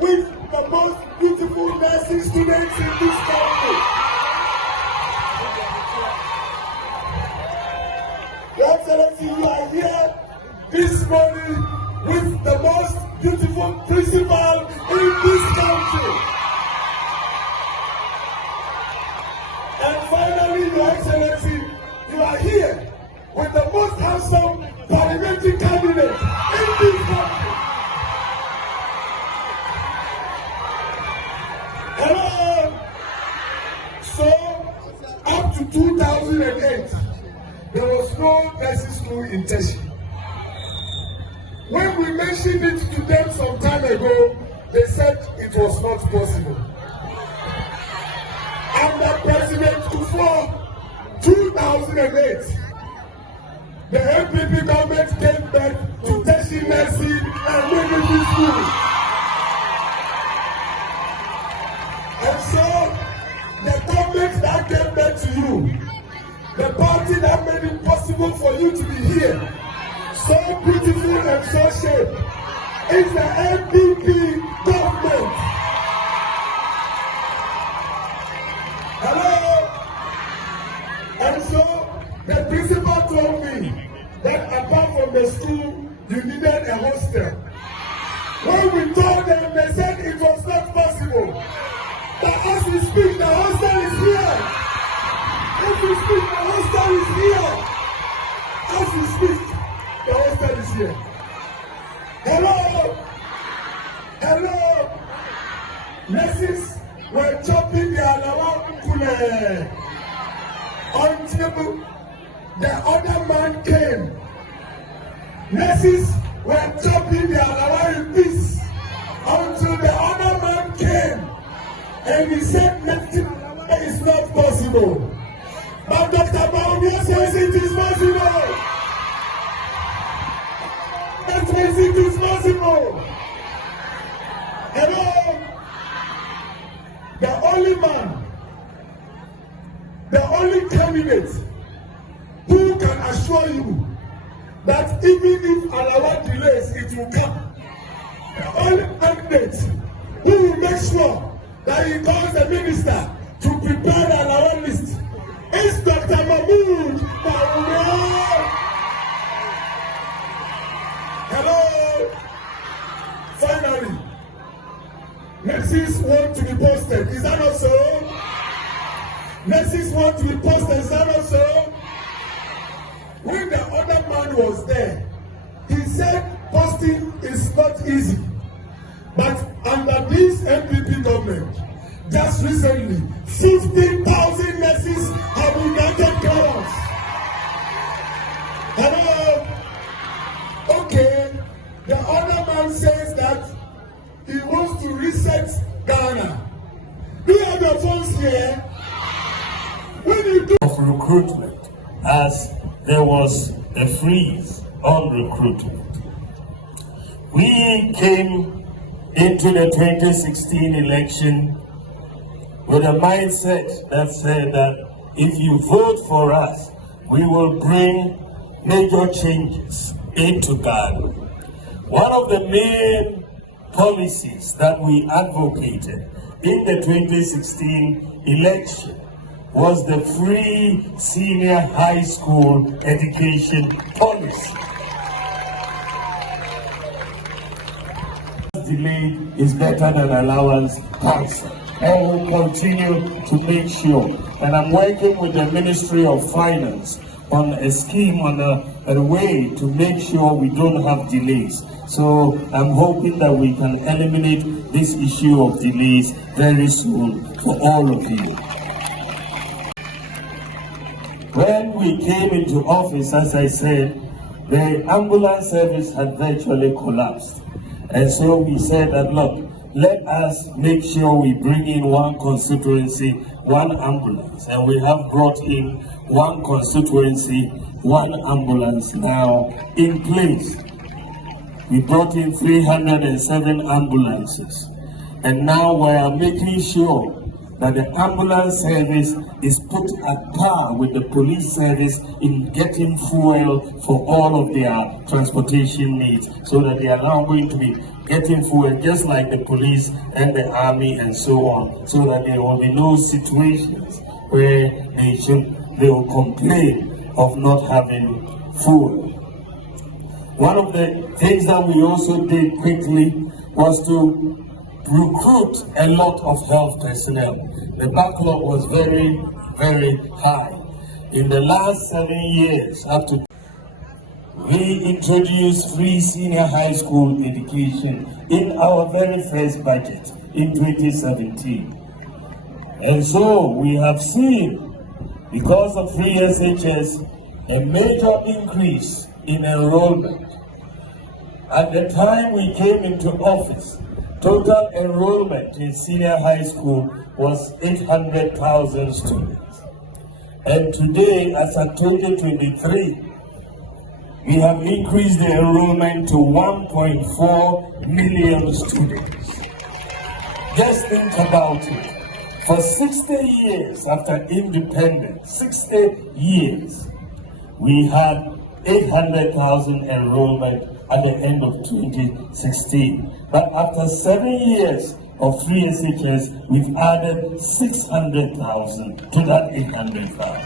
with the most beautiful nursing students in this country. Your Excellency, you are here this morning with the most beautiful principal in this country. And finally, Your Excellency, you are here with the most handsome parliamentary candidate in this country. Hello. So, up to 2008, there was no nursing school in Teshie. When we mentioned it to them some time ago, they said it was not possible. Under President Kufuor, 2008, the MPP government gave back to Teshie nursing and military school. And so, the government that gave back to you, the party that made it possible for you to be here, so beautiful and so shaped, is the MPP government. Hello? And so, the principal told me that apart from the school, you needed a hostel. When we told them, they said it was not possible. But as we speak, the hostel is here. As we speak, the hostel is here. As we speak, the hostel is here. Hello? Hello? Nurses were chopping their alawa until the other man came. Nurses were chopping their alawa in peace until the other man came. And he said nothing is not possible. But Dr. Bawumia says it is possible. That says it is possible. Hello? The only man, the only candidate who can assure you that even if alawa delays, it will come. The only candidate who will make sure that he calls the minister to prepare the alawa list is Dr. Bawumia. Hello? Finally, nurses want to be posted. Is that not so? Nurses want to be posted. Is that not so? When the other man was there, he said posting is not easy. But under this MPP government, just recently, 15,000 nurses have been granted clearance. Hello? Okay, the other man says that he wants to reset Ghana. Do you have your phones here? When you do of recruitment, as there was a freeze on recruitment, we came into the 2016 election with a mindset that said that if you vote for us, we will bring major changes into Ghana. One of the main policies that we advocated in the 2016 election was the free senior high school education policy. Delayed is better than allowance cancelled. I will continue to make sure, and I'm working with the Ministry of Finance on a scheme, on a way to make sure we don't have delays. So I'm hoping that we can eliminate this issue of delays very soon for all of you. When we came into office, as I said, the ambulance service had virtually collapsed. And so we said that, look, let us make sure we bring in one constituency, one ambulance. And we have brought in one constituency, one ambulance now in place. We brought in 307 ambulances. And now we are making sure that the ambulance service is put at par with the police service in getting fuel for all of their transportation needs, so that they are now going to be getting fuel just like the police and the army and so on, so that there will be no situations where they will complain of not having fuel. One of the things that we also did quickly was to recruit a lot of health personnel. The backlog was very, very high. In the last 7 years, we introduced free senior high school education in our very first budget in 2017. And so we have seen, because of free SHS, a major increase in enrollment. At the time we came into office, total enrollment in senior high school was 800,000 students. And today, as of 2023, we have increased the enrollment to 1.4 million students. Just think about it. For 60 years after independence, 60 years, we had 800,000 enrollment at the end of 2016. But after 7 years of free SHS, we've added 600,000 to that 800,000.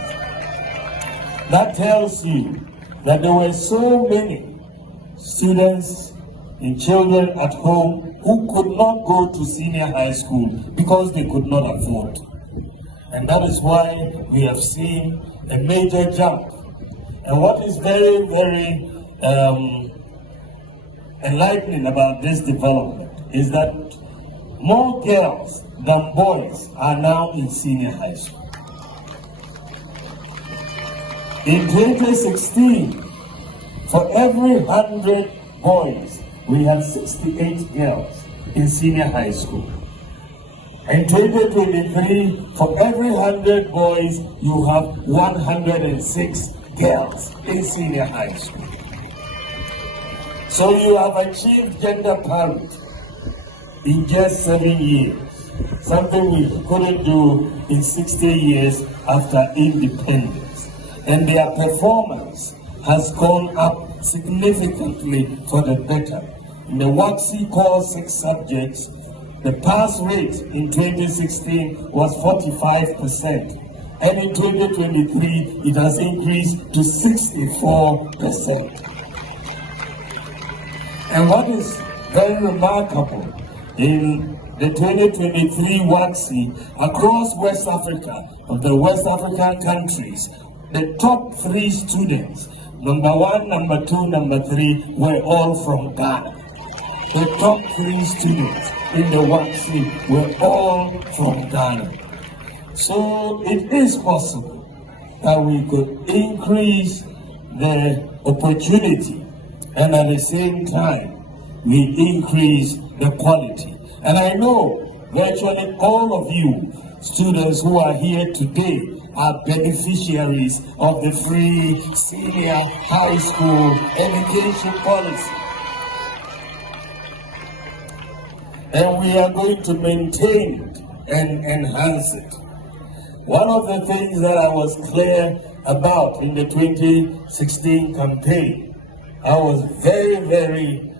That tells you that there were so many students and children at home who could not go to senior high school because they could not afford. And that is why we have seen a major jump. And what is very, very enlightening about this development is that more girls than boys are now in senior high school. In 2016, for every 100 boys, we had 68 girls in senior high school. In 2023, for every 100 boys, you have 106 girls in senior high school. So you have achieved gender parity in just 7 years, something we couldn't do in 60 years after independence. And their performance has gone up significantly for the better. In the WACC core 6 subjects, the pass rate in 2016 was 45%. And in 2023, it has increased to 64%. And what is very remarkable, in the 2023 WACC, across West Africa, of the West African countries, the top 3 students, number 1, number 2, number 3, were all from Ghana. The top 3 students in the WACC were all from Ghana. So it is possible that we could increase the opportunity and at the same time we increase the quality. And I know virtually all of you students who are here today are beneficiaries of the free senior high school education policy. And we are going to maintain it and enhance it. One of the things that I was clear about in the 2016 campaign, I was very, very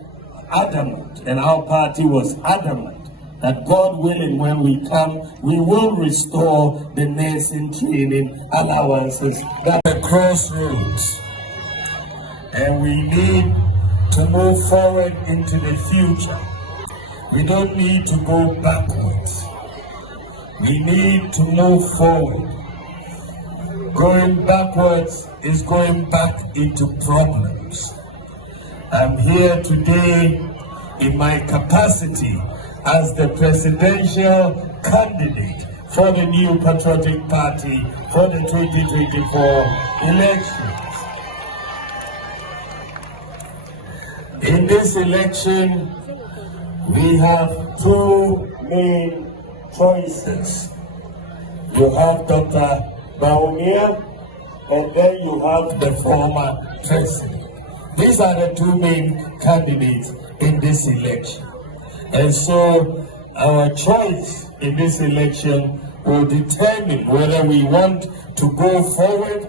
adamant, and our party was adamant, that God willing, when we come, we will restore the nursing training allowances that are crossroads. And we need to move forward into the future. We don't need to go backwards. We need to move forward. Going backwards is going back into problems. I'm here today in my capacity as the presidential candidate for the New Patriotic Party for the 2024 elections. In this election, we have 2 main choices. You have Dr. Bawumia, and then you have the former president. These are the 2 main candidates in this election. And so our choice in this election will determine whether we want to go forward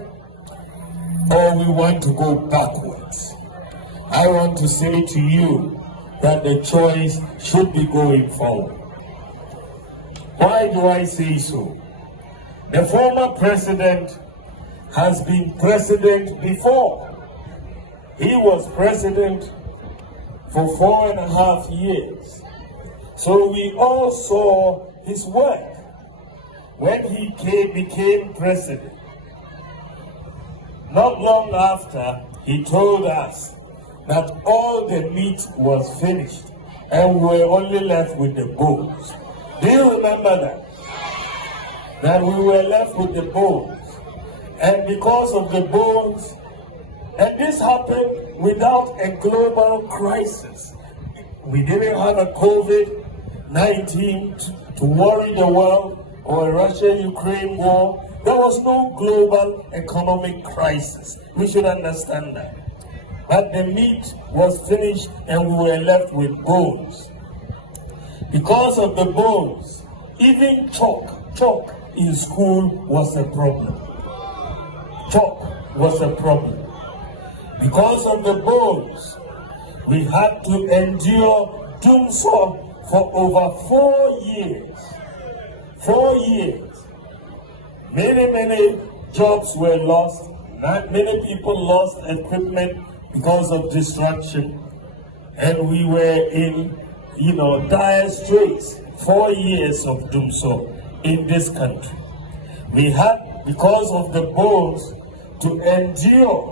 or we want to go backwards. I want to say to you that the choice should be going forward. Why do I say so? The former president has been president before. He was president for 4.5 years. So we all saw his work when he became president. Not long after, he told us that all the meat was finished and we were only left with the bones. Do you remember that? That we were left with the bones. And because of the bones, and this happened without a global crisis. We didn't have a COVID-19 to worry the world or a Russia-Ukraine war. There was no global economic crisis. We should understand that. But the meat was finished and we were left with bones. Because of the bones, even chalk in school was a problem. Chalk was a problem. Because of the bones, we had to endure doomsday for over 4 years. 4 years. Many jobs were lost. Many people lost equipment because of destruction. And we were in, dire straits. 4 years of doomsday in this country. We had, because of the bones, to endure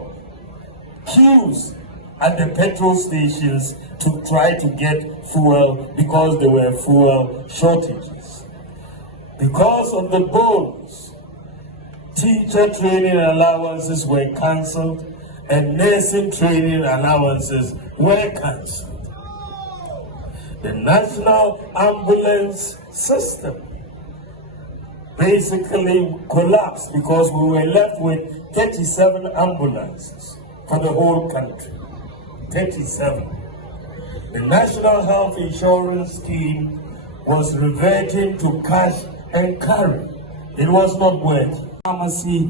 queues at the petrol stations to try to get fuel because there were fuel shortages. Because of the bones, teacher training allowances were cancelled and nursing training allowances were cancelled. The national ambulance system basically collapsed because we were left with 37 ambulances for the whole country. 37. The National Health Insurance Scheme was reverting to cash and carry. It was not working. Pharmacy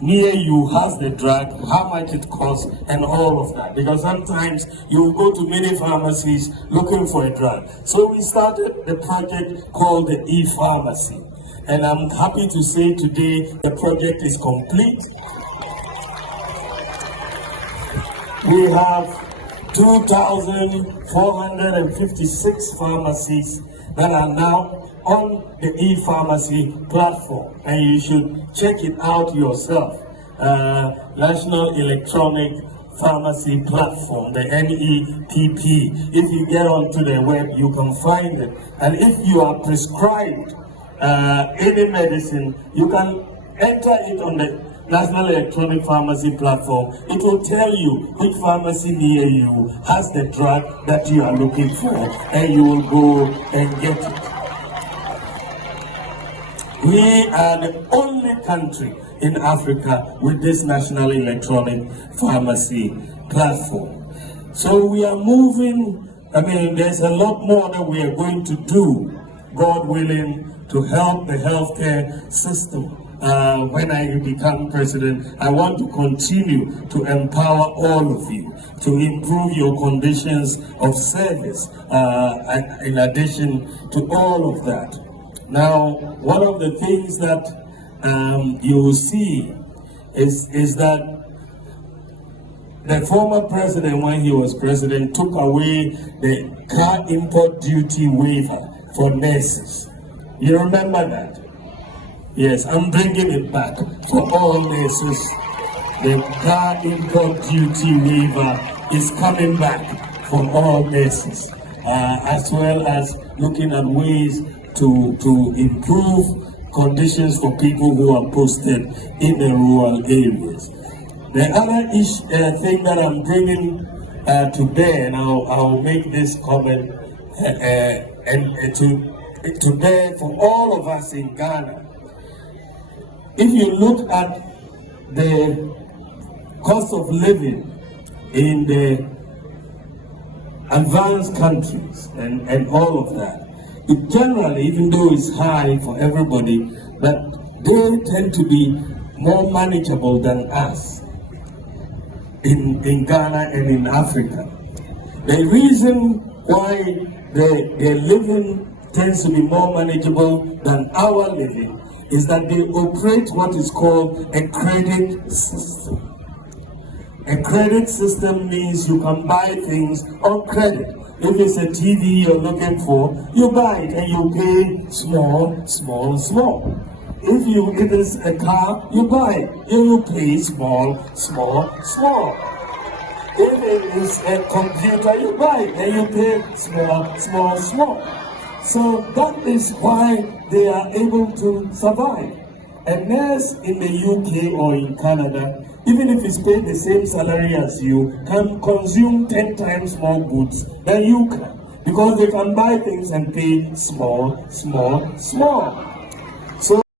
near you has the drug, how much it costs, and all of that. Because sometimes you go to many pharmacies looking for a drug. So we started the project called the e-pharmacy. And I'm happy to say today the project is complete. We have 2,456 pharmacies that are now on the e-pharmacy platform, and you should check it out yourself. National Electronic Pharmacy Platform, the NEPP. If you get onto the web, you can find it. And if you are prescribed any medicine, you can enter it on the National Electronic Pharmacy Platform. It will tell you which pharmacy near you has the drug that you are looking for, and you will go and get it. We are the only country in Africa with this National Electronic Pharmacy Platform. So we are moving, there's a lot more that we are going to do, God willing, to help the healthcare system. When I become president, I want to continue to empower all of you to improve your conditions of service, in addition to all of that. Now, one of the things that you will see is that the former president, when he was president, took away the car import duty waiver for nurses. You remember that? Yes, I'm bringing it back for all nurses. The car import duty waiver is coming back for all nurses, as well as looking at ways to improve conditions for people who are posted in the rural areas. The other thing that I'm bringing to bear, and I'll make this comment, and to bear for all of us in Ghana. If you look at the cost of living in the advanced countries and all of that, it generally, even though it's high for everybody, that they tend to be more manageable than us in Ghana and in Africa. The reason why their living tends to be more manageable than our living is that they operate what is called a credit system. A credit system means you can buy things on credit. If it's a TV you're looking for, you buy it and you pay small. If it is a car, you buy it and you pay small. If it is a computer, you buy it and you pay small. So that is why they are able to survive. A nurse in the UK or in Canada, even if he's paid the same salary as you, can consume 10 times more goods than you can, because they can buy things and pay small.